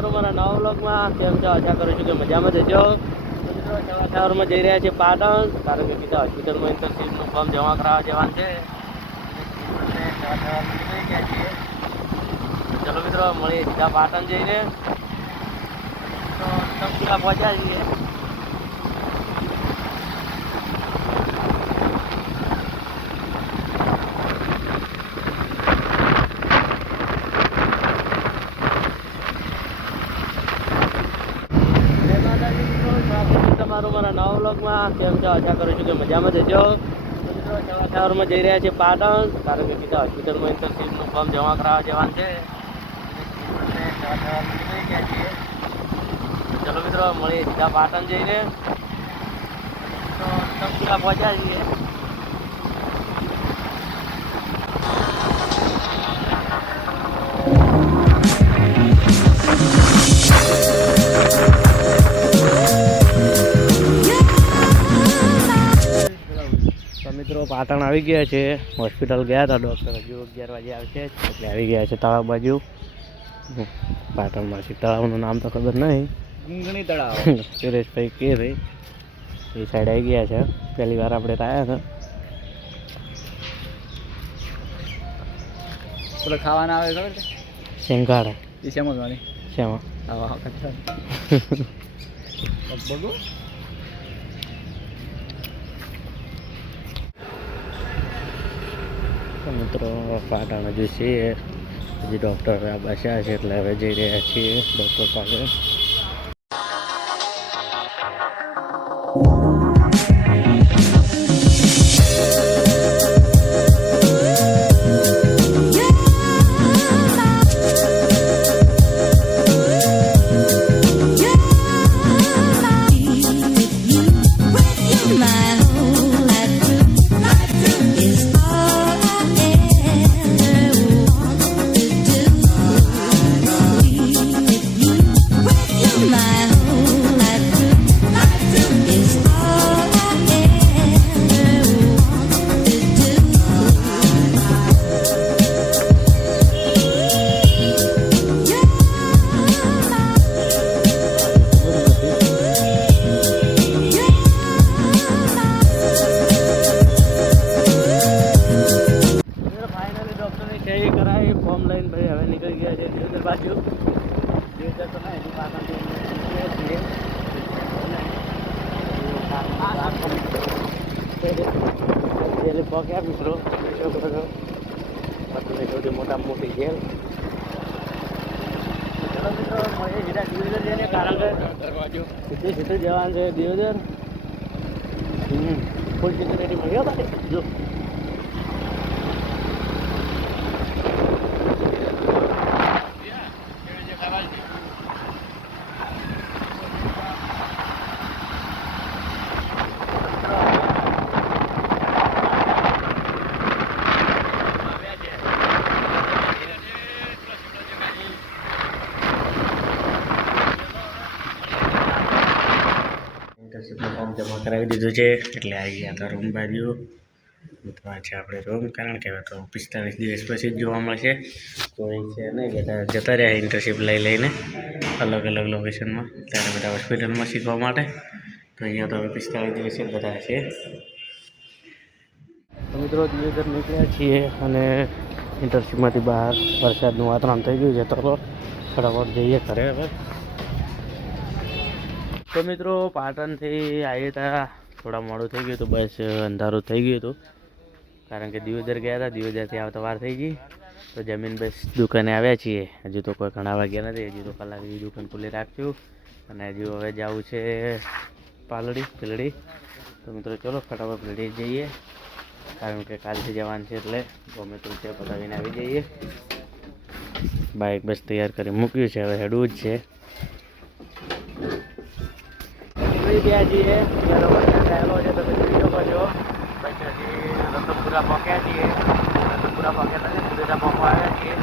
તમારું મારા નવા વ્લોગમાં. કેમ છો? આશા કરું છું કે મજામાં જજો. મિત્રો સવારમાં જઈ રહ્યા છે પાટણ, કારણ કે કીધા હોસ્પિટલમાં ઇન્ટર્નશીપનું ફોર્મ જમા કરાવવા જવાનું છે. ચલો મિત્રો મળીએ સીધા પાટણ જઈને. તો તબક્કા પહોંચ્યા છીએ. તમારું મારા નવા વ્લોગમાં. કેમ છો? આશા કરું છું કે મજામાં જજો. મિત્રો સવારમાં જઈ રહ્યા છે પાટણ, કારણ કે કીધા હોસ્પિટલમાં ઇન્ટર્નશીપનું ફોર્મ જમા કરાવવા જવાનું છે. ચલો મિત્રો મળીએ સીધા પાટણ જઈને. તો તબક્કા પહોંચ્યા છીએ. મિત્રો પાટણ આવી ગયા છે. હોસ્પિટલ ગયા હતા ડૉક્ટર, હજુ 11 વાગે આવશે એટલે આવી ગયા છે તળાવ બાજુ. પાટણમાંથી તળાવનું નામ તો ખબર નહીં, ગુંગણી તળાવ. સુરેશભાઈ કે ભાઈ એ સાઈડ આવી ગયા છે. પહેલી વાર આપણે આવ્યા હતા. પેલો ખાવાના આવે ખબર છે શેંગાડા, એ શેમાં ગણી શેમાં બગો. મિત્રો પાટણ હજુ છીએ, હજી ડૉક્ટર બસ્યા છે એટલે હવે જઈ રહ્યા છીએ ડૉક્ટર પાસે. ફોર્મ લઈને ભાઈ હવે નીકળી ગયા છે દિયોદર બાજુ. દિયોદર તો ના હજુ પાટણ પહોંચ્યા મિત્રો. સૌથી મોટામાં મોટી જેલ. ચલો મિત્રો મળીએ સીધા દિયોદર જઈને, કારણ કે સીધે જવાનું છે દિયોદર. ફૂલ સિક્યુરિટી મળ્યો તારે જો. ઇન્ટર્નશીપનું ફોર્મ જમા કરાવી દીધું છે એટલે આવી ગયા હતા રૂમ બાજુ. મિત્રો આ છે આપણે રૂમ, કારણ કે હવે તો 45 દિવસ પછી જ જોવા મળશે. કોઈ છે નહીં, બધા જતા રહ્યા ઇન્ટર્નશીપ લઈને અલગ અલગ લોકેશનમાં, ત્યારે બધા હોસ્પિટલમાં શીખવા માટે. તો અહીંયા તો હવે 45 દિવસે બધા છે. તો મિત્રો દિયોદર નીકળ્યા છીએ અને ઇન્ટર્નશીપમાંથી બહાર વરસાદનું વાતાવરણ થઈ ગયું છે, તો ફટાફટ જઈએ ઘરે હવે. તો મિત્રો પાટણથી આવ્યા હતા, થોડા મોડું થઈ ગયું હતું, બસ અંધારું થઈ ગયું હતું, કારણ કે દિયોદર ગયા હતા. દિયોદરથી આવતા વાર થઈ ગઈ, તો જમીન બસ દુકાને આવ્યા છીએ. હજુ તો કોઈ ઘણા વાગ્યા નથી, હજુ તો કલાક દુકાન ખુલ્લી રાખશું. અને હજુ હવે જવું છે પીલડી. તો મિત્રો ચલો ફટાફટ પીલડી જઈએ, કારણ કે કાલથી જવાનું છે એટલે ગમે તો છે પતાવીને આવી જઈએ. બાઇક બસ તૈયાર કરી મૂક્યું છે, હવે હેડવું જ છે. ગયા છીએ થયેલો છે, તમે જોઈ શકો છો. પછી હજી રતનપુરા પહોંચ્યા છીએ, રતનપુરા પહોંચ્યા નથી, સુરેતા પહોંચવા આવ્યા છીએ.